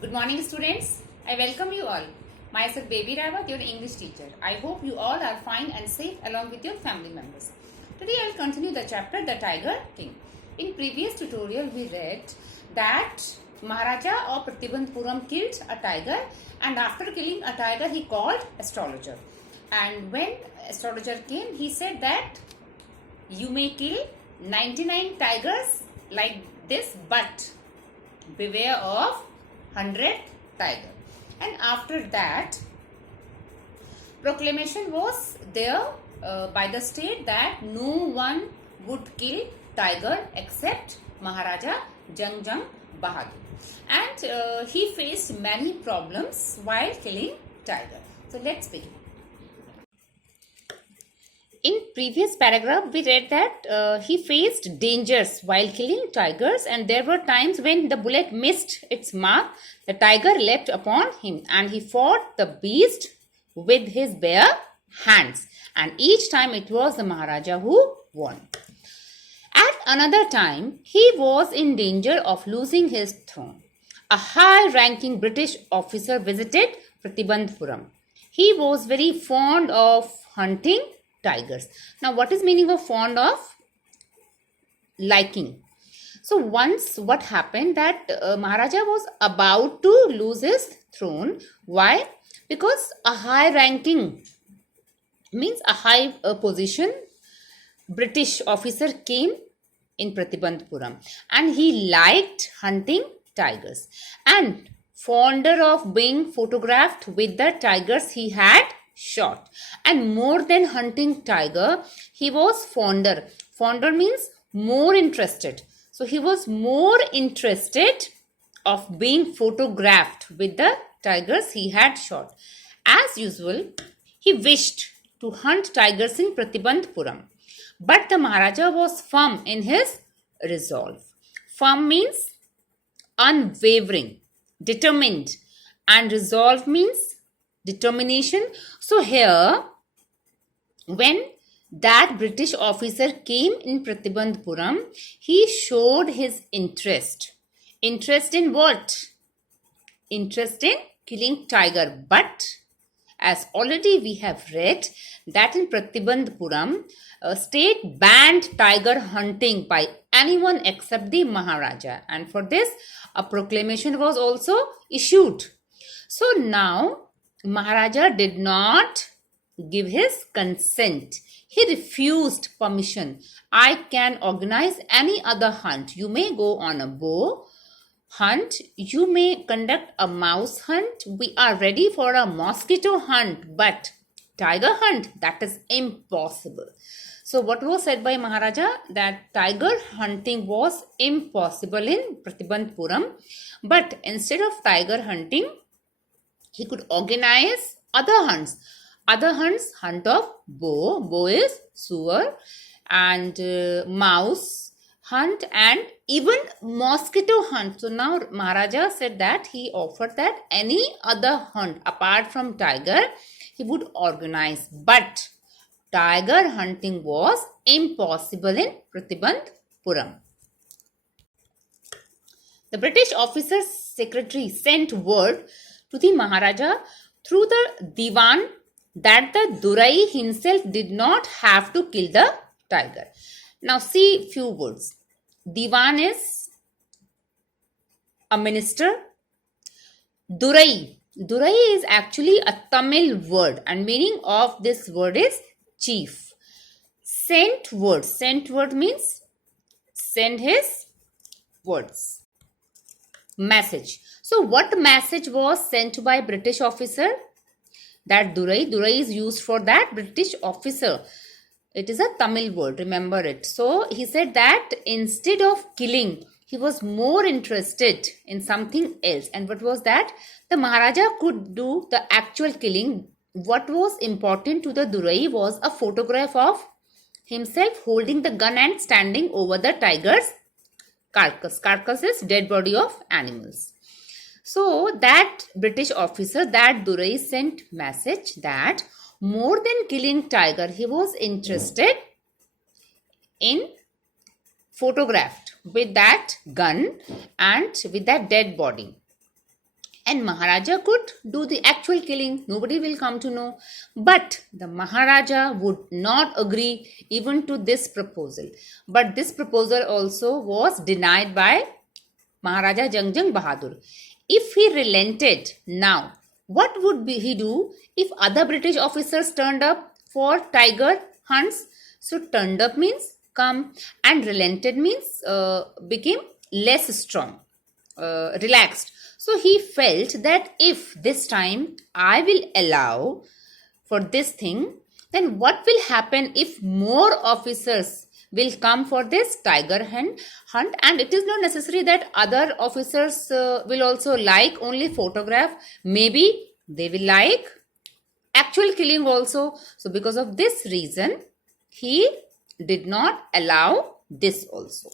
Good morning, students. I welcome you all. Myself, Baby Rawat, your English teacher. I hope you all are fine and safe along with your family members. Today, I will continue the chapter The Tiger King. In previous tutorial, we read that Maharaja of Pratibandhpuram killed a tiger, and after killing a tiger, he called astrologer. And when astrologer came, he said that you may kill 99 tigers like this, but beware of 100 tiger. And after that, proclamation was there by the state that no one would kill tiger except Maharaja Jang Bahadur. And he faced many problems while killing tiger. So let's begin. In previous paragraph, we read that he faced dangers while killing tigers, and there were times when the bullet missed its mark. The tiger leapt upon him, and he fought the beast with his bare hands. And each time it was the Maharaja who won. At another time, he was in danger of losing his throne. A high-ranking British officer visited Pratibandhpuram. He was very fond of hunting tigers. Now, what is meaning of fond of? Liking. So once what happened that Maharaja was about to lose his throne. Why? Because a high ranking means a high position British officer came in Pratibandhpuram, and he liked hunting tigers, and fonder of being photographed with the tigers he had shot. And more than hunting tiger, he was fonder. Fonder means more interested. So he was more interested of being photographed with the tigers he had shot. As usual, he wished to hunt tigers in Pratibandhpuram. But the Maharaja was firm in his resolve. Firm means unwavering, determined, and resolve means determination. So here, when that British officer came in Pratibandhpuram, he showed his interest. Interest in what? Interest in killing tiger. But as already we have read that in Pratibandhpuram, state banned tiger hunting by anyone except the Maharaja. And for this, a proclamation was also issued. So now, Maharaja did not give his consent. He refused permission. I can organize any other hunt. You may go on a bow hunt. You may conduct a mouse hunt. We are ready for a mosquito hunt. But tiger hunt, that is impossible. So what was said by Maharaja? That tiger hunting was impossible in Pratibandhpuram. But instead of tiger hunting, he could organize other hunts. Other hunts, hunt of bow. Bow is sewer, and mouse hunt, and even mosquito hunt. So now Maharaja said that he offered that any other hunt apart from tiger, he would organize. But tiger hunting was impossible in Pratibandhpuram. The British officer's secretary sent word to the Maharaja through the Diwan that the Durai himself did not have to kill the tiger. Now see few words. Diwan is a minister. Durai. Durai is actually a Tamil word, and meaning of this word is chief. Sent word. Sent word means send his words. Message. So what message was sent by British officer? That Durai. Durai is used for that British officer. It is a Tamil word. Remember it. So he said that instead of killing, he was more interested in something else. And what was that? The Maharaja could do the actual killing. What was important to the Durai was a photograph of himself holding the gun and standing over the tiger's carcass. Carcass is dead body of animals. So that British officer, that Durai, sent message that more than killing tiger, he was interested in photographed with that gun and with that dead body. and Maharaja could do the actual killing. Nobody will come to know. But the Maharaja would not agree even to this proposal. But this proposal also was denied by Maharaja Jangjang Bahadur. If he relented now, what would he do if other British officers turned up for tiger hunts? So turned up means come, and relented means became less strong, relaxed. So he felt that if this time I will allow for this thing, then what will happen if more officers will come for this tiger hunt, and it is not necessary that other officers will also like only photograph. Maybe they will like actual killing also. So because of this reason, he did not allow this also.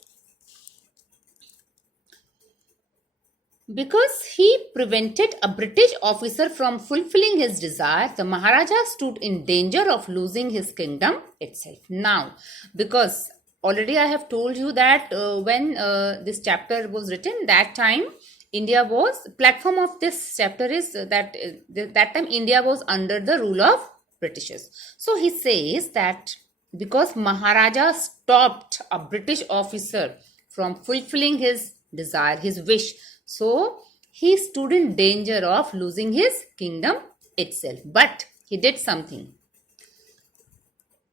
Because he prevented a British officer from fulfilling his desire, the Maharaja stood in danger of losing his kingdom itself. Now, because already I have told you that when this chapter was written, that time India was, platform of this chapter is that time India was under the rule of Britishers. So he says that because Maharaja stopped a British officer from fulfilling his desire, his wish, so he stood in danger of losing his kingdom itself. But he did something.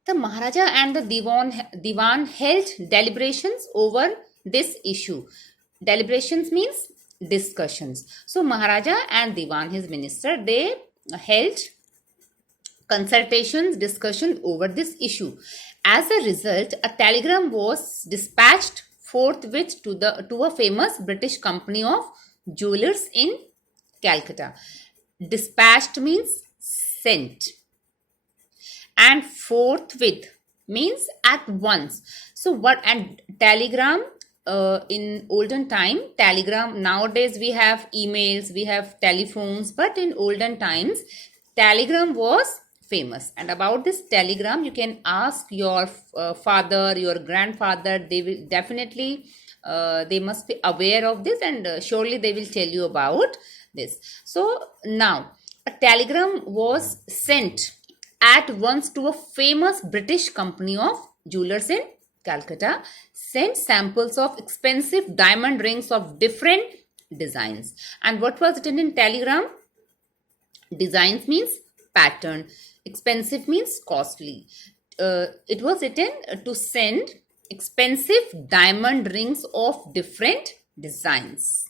The Maharaja and the Diwan held deliberations over this issue. Deliberations means discussions. So Maharaja and Diwan, his minister, they held consultations, discussion over this issue. As a result, a telegram was dispatched forthwith to a famous British company of jewelers in Calcutta. Dispatched means sent, and forthwith means at once. So what, and telegram, in olden time, telegram, nowadays we have emails, we have telephones, but in olden times telegram was famous. And about this telegram, you can ask your father, your grandfather. They will definitely they must be aware of this, and surely they will tell you about this. So now a telegram was sent at once to a famous British company of jewelers in Calcutta, sent samples of expensive diamond rings of different designs. And what was written in telegram? Designs means pattern, expensive means costly. It was written to send expensive diamond rings of different designs.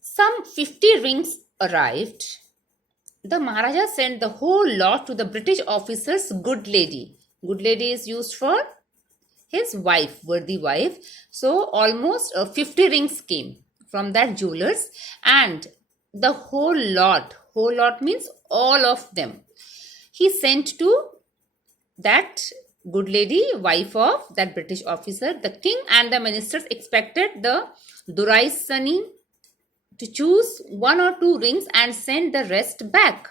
Some 50 rings arrived. The Maharaja sent the whole lot to the British officer's good lady. Good lady is used for his wife, worthy wife. So almost 50 rings came from that jewelers, and the whole lot means all of them, he sent to that good lady, wife of that British officer. The king and the ministers expected the Durai Sani to choose one or two rings and send the rest back.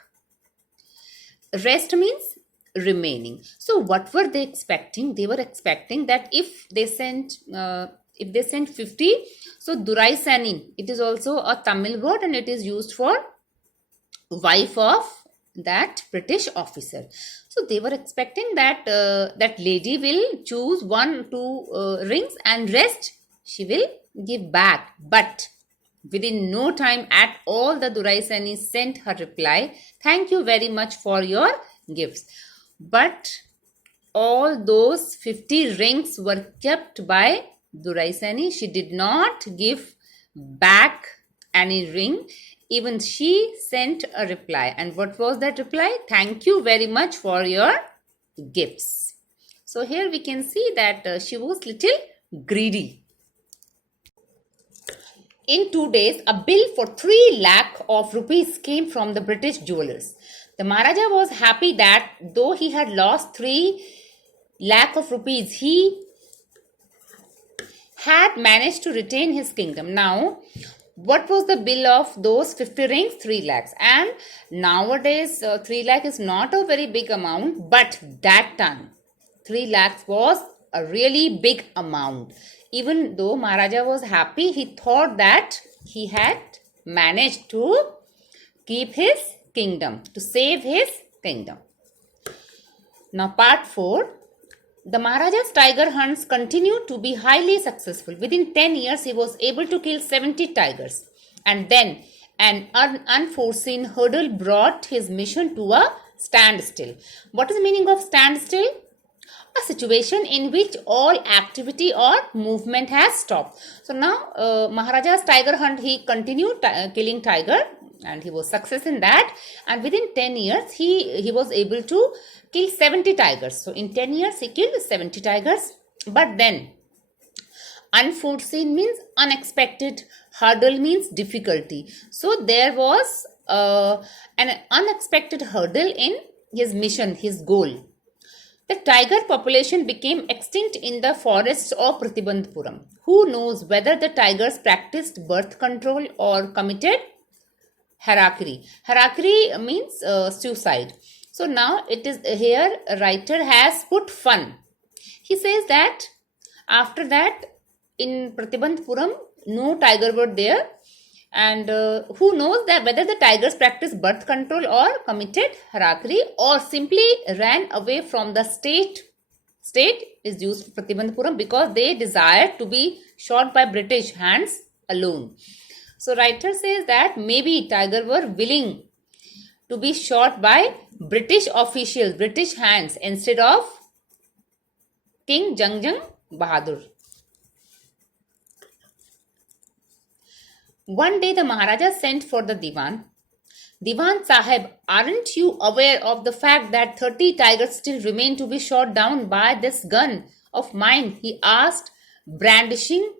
Rest means remaining. So what were they expecting? They were expecting that if they sent 50, so Durai Sani, it is also a Tamil word, and it is used for wife of that British officer. So they were expecting that that lady will choose one, two rings, and rest she will give back. But within no time at all, the Durai Sani sent her reply, "Thank you very much for your gifts." But all those 50 rings were kept by Durai Sani. She did not give back any ring. Even she sent a reply. And what was that reply? "Thank you very much for your gifts." So here we can see that she was little greedy. In 2 days, a bill for 3 lakh of rupees came from the British jewelers. The Maharaja was happy that though he had lost 3 lakh of rupees, he had managed to retain his kingdom. Now, what was the bill of those 50 rings? 3 lakhs. And nowadays, 3 lakh is not a very big amount, but that time, 3 lakhs was a really big amount. even though Maharaja was happy, he thought that he had managed to keep his kingdom, to save his kingdom. Now, part 4. The Maharaja's tiger hunts continued to be highly successful. Within 10 years, he was able to kill 70 tigers. And then an unforeseen hurdle brought his mission to a standstill. What is the meaning of standstill? A situation in which all activity or movement has stopped. So now Maharaja's tiger hunt, he continued killing tiger, and he was success in that, and within 10 years he was able to kill 70 tigers. So in 10 years he killed 70 tigers. But then unforeseen means unexpected, hurdle means difficulty. So there was an unexpected hurdle in his mission, his goal. The tiger population became extinct in the forests of Pratibandhapuram. Who knows whether the tigers practiced birth control or committed harakiri. Harakiri means suicide. So now it is here a writer has put fun. He says that after that in Pratibandhapuram no tiger were there, and who knows that whether the tigers practiced birth control or committed harakiri or simply ran away from the state. State is used for Pratibandhapuram because they desired to be shot by British hands alone. So writer says that maybe tiger were willing to be shot by British officials, British hands instead of King Jangjang Bahadur. One day the Maharaja sent for the Diwan. Diwan Sahib, aren't you aware of the fact that 30 tigers still remain to be shot down by this gun of mine? He asked, brandishing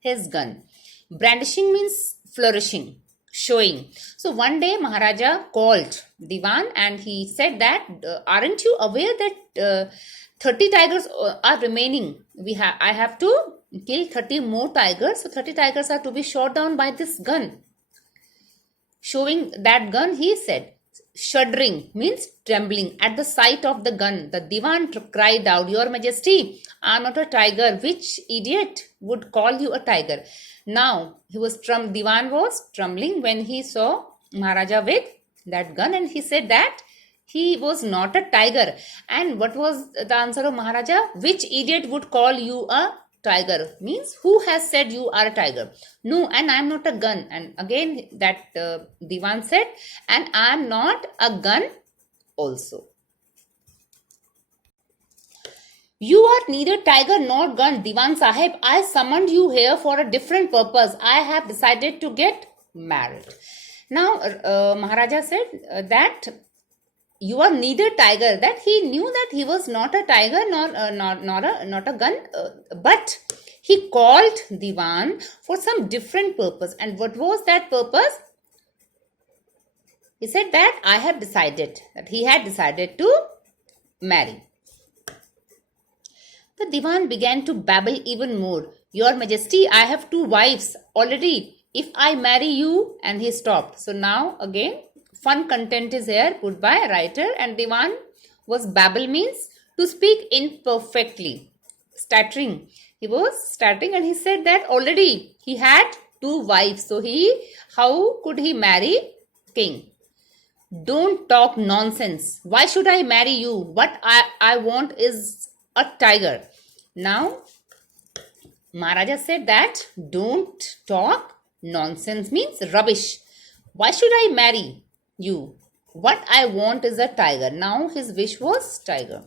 his gun. Brandishing means flourishing, showing. So one day Maharaja called Diwan and he said that, aren't you aware that 30 tigers are remaining? I have to kill 30 more tigers. So 30 tigers are to be shot down by this gun. Showing that gun, he said, shuddering means trembling at the sight of the gun. The Diwan cried out, Your Majesty, I am not a tiger. Which idiot would call you a tiger? Now, Diwan was trembling when he saw Maharaja with that gun, and he said that he was not a tiger. And what was the answer of Maharaja? Which idiot would call you a tiger? Means who has said you are a tiger? No, and I am not a gun. And again that Diwan said, and I am not a gun also. You are neither tiger nor gun, Diwan Sahib. I summoned you here for a different purpose. I have decided to get married. Now Maharaja said that you are neither tiger. That he knew that he was not a tiger nor not a gun, but he called Diwan for some different purpose. And what was that purpose? He said that I have decided, that he had decided to marry. The Diwan began to babble even more. Your Majesty, I have 2 wives already. If I marry you, and he stopped. So now again fun content is here put by writer, and Diwan was babble means to speak imperfectly, stuttering. He was stuttering and he said that already he had 2 wives. So how could he marry king? Don't talk nonsense. Why should I marry you? What I want is a tiger. Now Maharaja said that don't talk nonsense means rubbish. Why should I marry you? What I want is a tiger. Now his wish was tiger.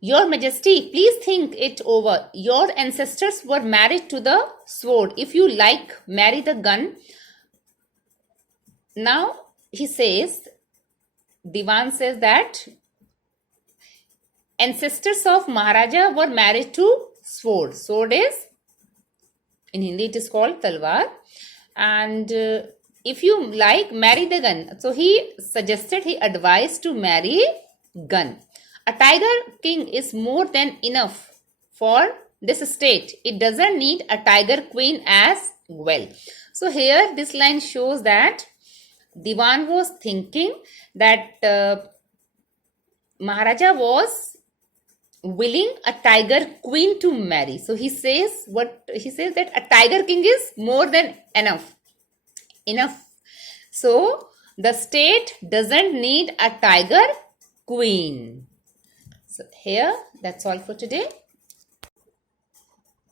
Your Majesty, please think it over. Your ancestors were married to the sword. If you like, marry the gun. Now he says, Diwan says that ancestors of Maharaja were married to sword. Sword is, in Hindi it is called talwar. And if you like, marry the gun. So he advised to marry gun. A tiger king is more than enough for this state. It doesn't need a tiger queen as well. So here this line shows that Diwan was thinking that Maharaja was willing a tiger queen to marry. So he says that a tiger king is more than enough. So the state doesn't need a tiger queen. So here, that's all for today.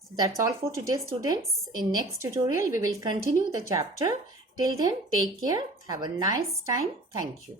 So that's all for today, students. In next tutorial, we will continue the chapter. Till then, take care. Have a nice time. Thank you.